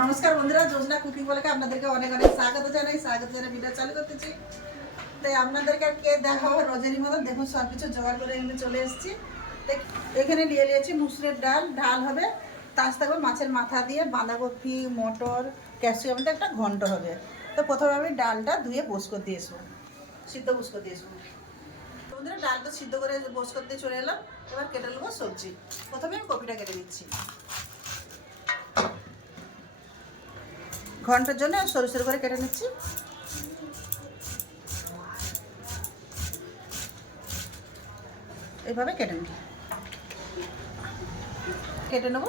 নমস্কার বন্ধুরা, যোজনা কুকিং বলে আপনাদেরকে অনেক অনেক স্বাগত জানাই। ভিডিও চালু করতেছি। তাই আপনাদেরকে আর কে দেখাবো রোজেরই মতো। দেখুন সব কিছু জোগাড় করে এখানে চলে এসেছি। এখানে নিয়ে নিয়েছি মুসুরের ডাল, ডাল হবে, তার সাথে মাছের মাথা দিয়ে বাঁধাকপি, মটর, ক্যাপসিকাম দিয়ে একটা ঘন্ট হবে। তো প্রথমে আমি ডালটা ধুয়ে বোস করে দিয়ে আসবো, সিদ্ধ বোস করে দিয়ে আসবো। বন্ধুরা ডালটা সিদ্ধ করে বোস করতে চলে এলাম। এবার কেটে নেবো সবজি। প্রথমে আমি কপিটা কেটে নিচ্ছি। ঘন্টার জন্য সরু সরু করে কেটে নিচ্ছি। এইভাবে কেটে নিই, কেটে নেব।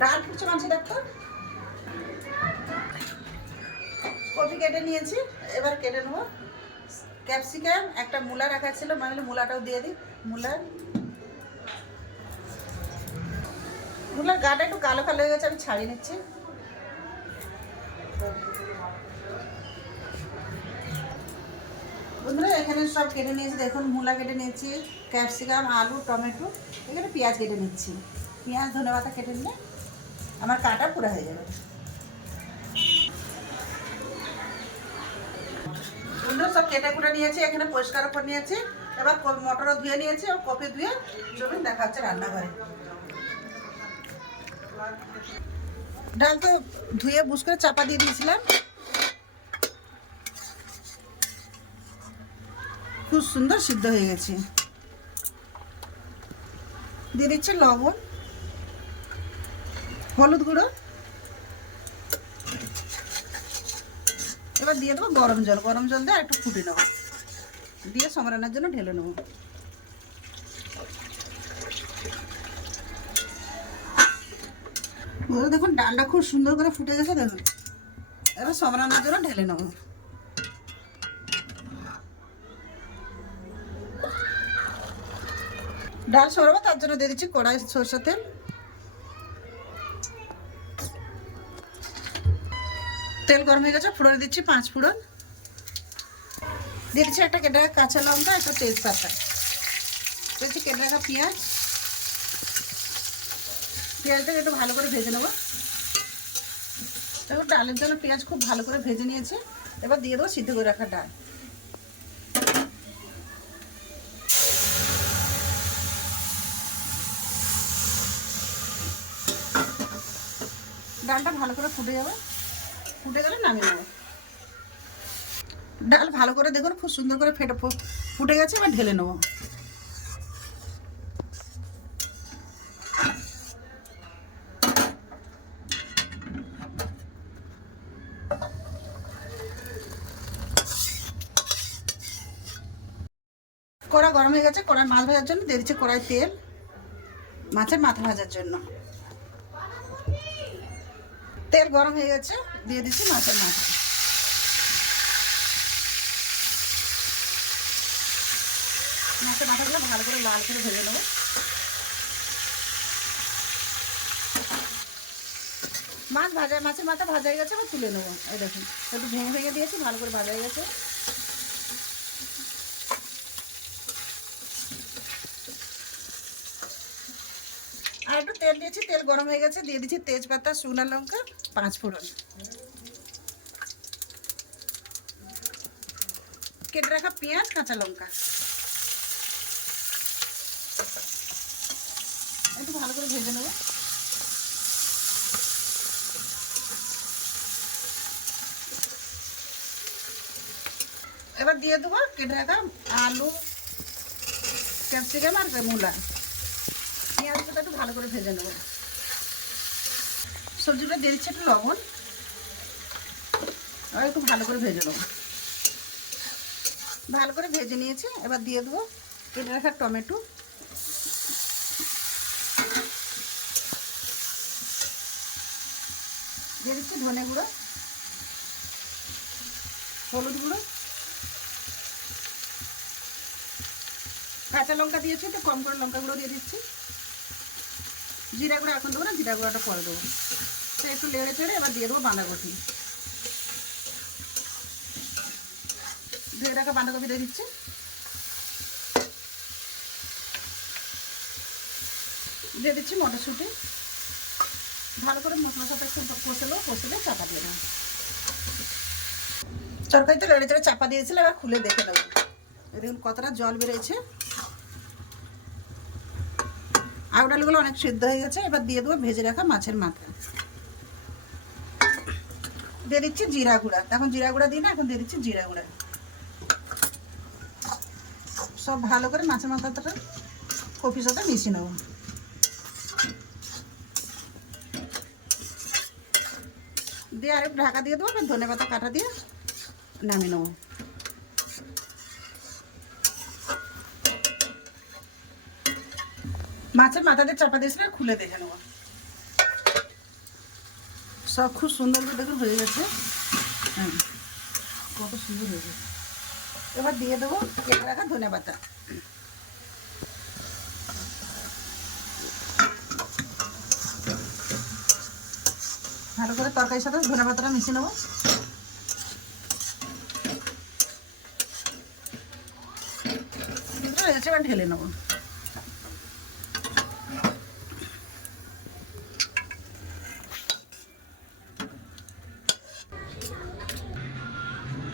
ডাল ফুটছে মাঝে দেখতো। কপি কেটে নিয়েছি, এবার কেটে নেবো ক্যাপসিকাম। একটা মূলা রাখা ছিল, মানে মূলাটাও দিয়ে দিই। মূলার গাটা একটু কালো কালো হয়ে গেছে, আমি ছাড়িয়ে নিচ্ছি। বন্ধুরা এখানে সব কেটে নিয়েছি। দেখুন মূলা কেটে নিয়েছি, ক্যাপসিকাম, আলু, টমেটো, এখানে পেঁয়াজ কেটে নিচ্ছি। পেঁয়াজ ধনেপাতা কেটে নিলে আমার কাটা পুরো হয়ে যাবে। বন্ধুরা সব কেটে কুটে নিয়েছি, এখানে পরিষ্কার করে নিয়েছি। এবার মটরও ধুয়ে নিয়েছি, আর কপি ধুয়ে চলুন দেখা হচ্ছে রান্নাঘরে। ডাল তো ধুয়ে বুস করে চাপা দিয়ে দিয়েছিলাম, খুব সুন্দর সিদ্ধ হয়ে গেছে। দিয়ে দিচ্ছি লবণ, হলুদ গুঁড়ো, এবার দিয়ে দেবো গরম জল। গরম জল দিয়ে একটু ফুটে নেবো, দিয়ে সমরানোর জন্য ঢেলে নেবো। দেখুন ডালটা খুব সুন্দর করে ফুটে গেছে। দেখুন এবার সমরানোর জন্য ঢেলে নেবো। ডাল সরাবো, তার জন্য দিয়ে দিচ্ছি কড়াই সরষের তেল। তেল গরম হয়ে গেছে, ফোড়ন দিচ্ছি 5 ফোড়ন। দিয়ে দিচ্ছি একটা কেটে রাখা কাঁচা লঙ্কা, একটা তেজপাতা, দিচ্ছি কেটে রাখা পেঁয়াজ। পেঁয়াজটাকে একটু ভালো করে ভেজে নেবো। দেখুন ডালের জন্য পেঁয়াজ খুব ভালো করে ভেজে নিয়েছে। এবার দিয়ে দেবো সিদ্ধ করে রাখা ডাল। ডালটা ভালো করে ফুটে যাবে, ফুটে গেলে নামিয়ে নেবো। ডাল ভালো করে দেখুন খুব সুন্দর করে ফুটে গেছে, এবার ঢেলে নেবো। কড়া গরম হয়ে গেছে, কড়াই মাছ ভাজার জন্য দিয়ে দিচ্ছি কড়াই তেল, মাছের মাথা ভাজার জন্য। তেল গরম হয়ে গেছে, দিয়ে দিচ্ছি মাছের মাথা। মাছের মাথাগুলো ভালো করে লাল করে ভেজে নেবো। মাছের মাথা ভাজা হয়ে গেছে, এবার তুলে নেবো। এই দেখুন একটু ভেঙে ভেঙে দিয়েছি, ভালো করে ভাজা হয়ে গেছে। আর একটু তেল দিয়েছি, তেল গরম হয়ে গেছে, দিয়ে দিচ্ছি তেজপাতা, শুকনো লঙ্কা, 5 ফোড়ন, কেটে রাখা পেঁয়াজ, কাঁচা লঙ্কা। একটু ভালো করে ভেজে নেবো। এবার দিয়ে দেবো কেটে রাখা আলু, ক্যাপসিকাম আর মূলা। পেঁয়াজটা একটু ভালো করে ভেজে নেবো। সবজিটা দিয়ে দিচ্ছি একটু লবণ, আর একটু ভালো করে ভেজে নেবো। ভালো করে ভেজে নিয়েছি, এবার দিয়ে দেবো কেটে রাখা টমেটো, দিয়ে দিচ্ছি ধনে গুঁড়ো, হলুদ গুঁড়ো, কাঁচা লঙ্কা দিয়েছি, একটু কম করে লঙ্কা গুঁড়ো দিয়ে দিচ্ছি। জিরা গুঁড়ো এখন দেবো না, জিরা গুঁড়োটা পরে দেবো। তো একটু লেড়ে চেড়ে এবার দিয়ে দেবো বাঁধাকপি। ধুয়ে রাখা বাঁধাকপি দিয়ে দিচ্ছি। দিয়ে দিচ্ছি মটরশুঁটি, ভালো করে মশলার সাথে একটু কষলে চাপা দিয়ে দেবো। তরকারিতে লেড়ে চেড়ে চাপা দিয়েছিল, এবার খুলে দেখে দেবো। দেখুন কতটা জল বেরিয়েছে। আলু ডালগুলো অনেক সিদ্ধ হয়ে গেছে। এবার দিয়ে দেবো ভেজে রাখা মাছের মাথা, দিয়ে দিচ্ছি জিরা গুঁড়া। এখন জিরা গুঁড়া দিই না, এখন দিয়ে দিচ্ছি জিরা গুঁড়া। সব ভালো করে মাছের মাথাটা কপির সাথে মিশিয়ে নেব। দিয়ে আরেকটু ঢাকা দিয়ে দেবো, ধনেপাতা কাটা দিয়ে নামিয়ে নেবো। মাছের মাথা দিয়ে চাপা দিয়েছিলাম, খুলে দেখে নেবো। সব খুব সুন্দর করে দেখুন হয়ে গেছে। হ্যাঁ, কত সুন্দর হয়ে গেছে। এবার দিয়ে দেবো কেটে রাখা ধনেপাতা। ভালো করে তরকারির সাথে ধনেপাতাটা মিশিয়ে নেবো। এবার ঢেলে নেবো।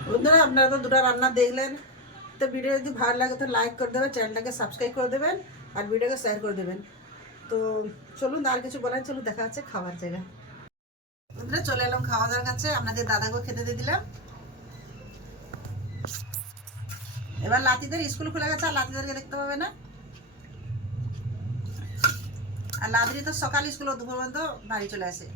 বন্ধুরা, আপনারা তো দুটো রান্না দেখলেন, তো ভিডিও যদি ভালো লাগে তো লাইক করে দেবেন, চ্যানেলটাকে সাবস্ক্রাইব করে দেবেন, আর ভিডিওকে শেয়ার করে দেবেন। তো চলুন, আর কিছু বলার, চলুন দেখা যাচ্ছে খাবার জায়গা। বন্ধুরা, চলে এলাম খাওয়া দাওয়ার কাছে। আপনাদের দাদাকে খেতে দিয়ে দিলাম। এবার লাতিদের স্কুল খুলে গেছে, আর লাতিদেরকে দেখতে পাবে না। আর লাতিদি তো সকাল স্কুল, দুপুর পর্যন্ত বাড়ি চলে আসে।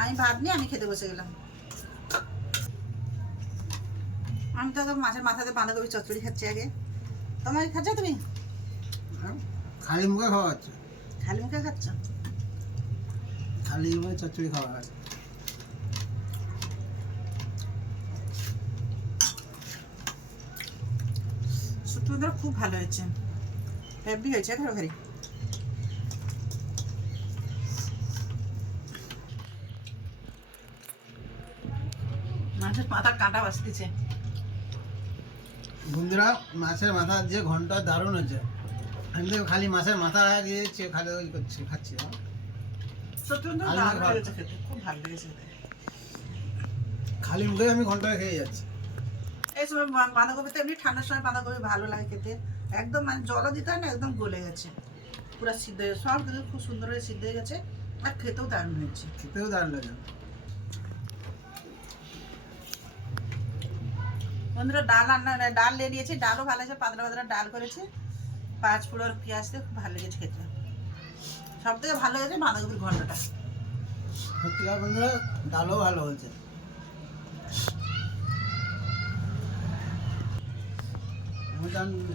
আমি ভাত নিয়ে আমি খেতে বসে গেলাম। আমি তো মাছের মাথাতে বাঁধাকপি চচ্চড়ি খাচ্ছি আগে। তোমার খাচ্ছ তুমি? খালি মুখে খাওয়া হচ্ছে। খালি মুখে খাচ্ছ? খালি মুখে চচ্চড়ি খাওয়া হয়। সত্যি খুব ভালো হয়েছে, হেভি হয়েছে ঘরে। মাছের মাথার কাঁটা বাঁচতেছে। বন্ধুরা, মাছের মাথা যে ঘন্টা দারুণ হয়েছে। আমি তো খালি মাছের মাথা দিয়েছি, খালি ওই করছি, খাচ্ছি। সত্যি খেতে খুব ভালো লেগেছে। খালি মুখে আমি ঘন্টায় খেয়ে যাচ্ছি। এই সময় বাঁধাকপি তো এমনি ঠান্ডার সময় বাঁধাকপি ভালো লাগে খেতে। একদম মানে জলও দিতে হয় না, একদম গলে গেছে, পুরো সিদ্ধ হয়ে সব কিছু খুব সুন্দর হয়ে সিদ্ধ হয়ে গেছে। আর খেতেও দারুণ হয়েছে। খেতেও দারুণ লাগে। বন্ধুরা, ডাল নিয়ে নিয়েছি। ডালও ভালো হয়েছে, পাতলা পাতলা ডাল করেছি। 5 ফোড়ন পেঁয়াজ দিয়ে খুব ভালো লেগেছে খেতে। সব থেকে ভালো হয়েছে বাঁধাকপির ঘন্টটা। সত্যি বন্ধুরা, ডালও ভালো হয়েছে।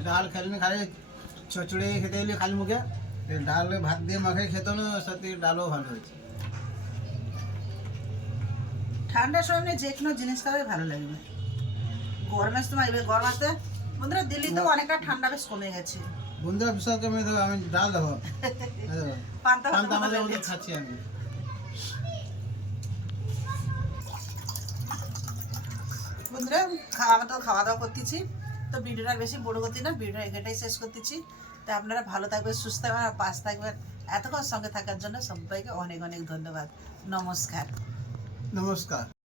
ডাল খেলে না, খালি চচড়ে খেতে গেলে খালি মুখে ডাল ভাত দিয়ে মাখে খেতে না, সত্যি ডালও ভালো হয়েছে। ঠান্ডার সময় যে কোনো জিনিস খাবে ভালো লাগবে। গরমে তোমার গরম আসতে বন্ধুরা, দিল্লিতে অনেকটা ঠান্ডা বেশ কমে গেছে। বন্ধুরা, বিশাল কমে দেবো, আমি ডাল দেবো পান্তা আমাদের মধ্যে খাচ্ছি আমি। বন্ধুরা, খাওয়া দাওয়া করতেছি। তো ভিডিওটা বেশি বড় করতে না, ভিডিও এখানটাই শেষ করতেছি। তো আপনারা ভালো থাকবেন, সুস্থ থাকবেন, আর পাশে থাকবেন। এতক্ষণ সঙ্গে থাকার জন্য সবাইকে অনেক অনেক ধন্যবাদ। নমস্কার। নমস্কার।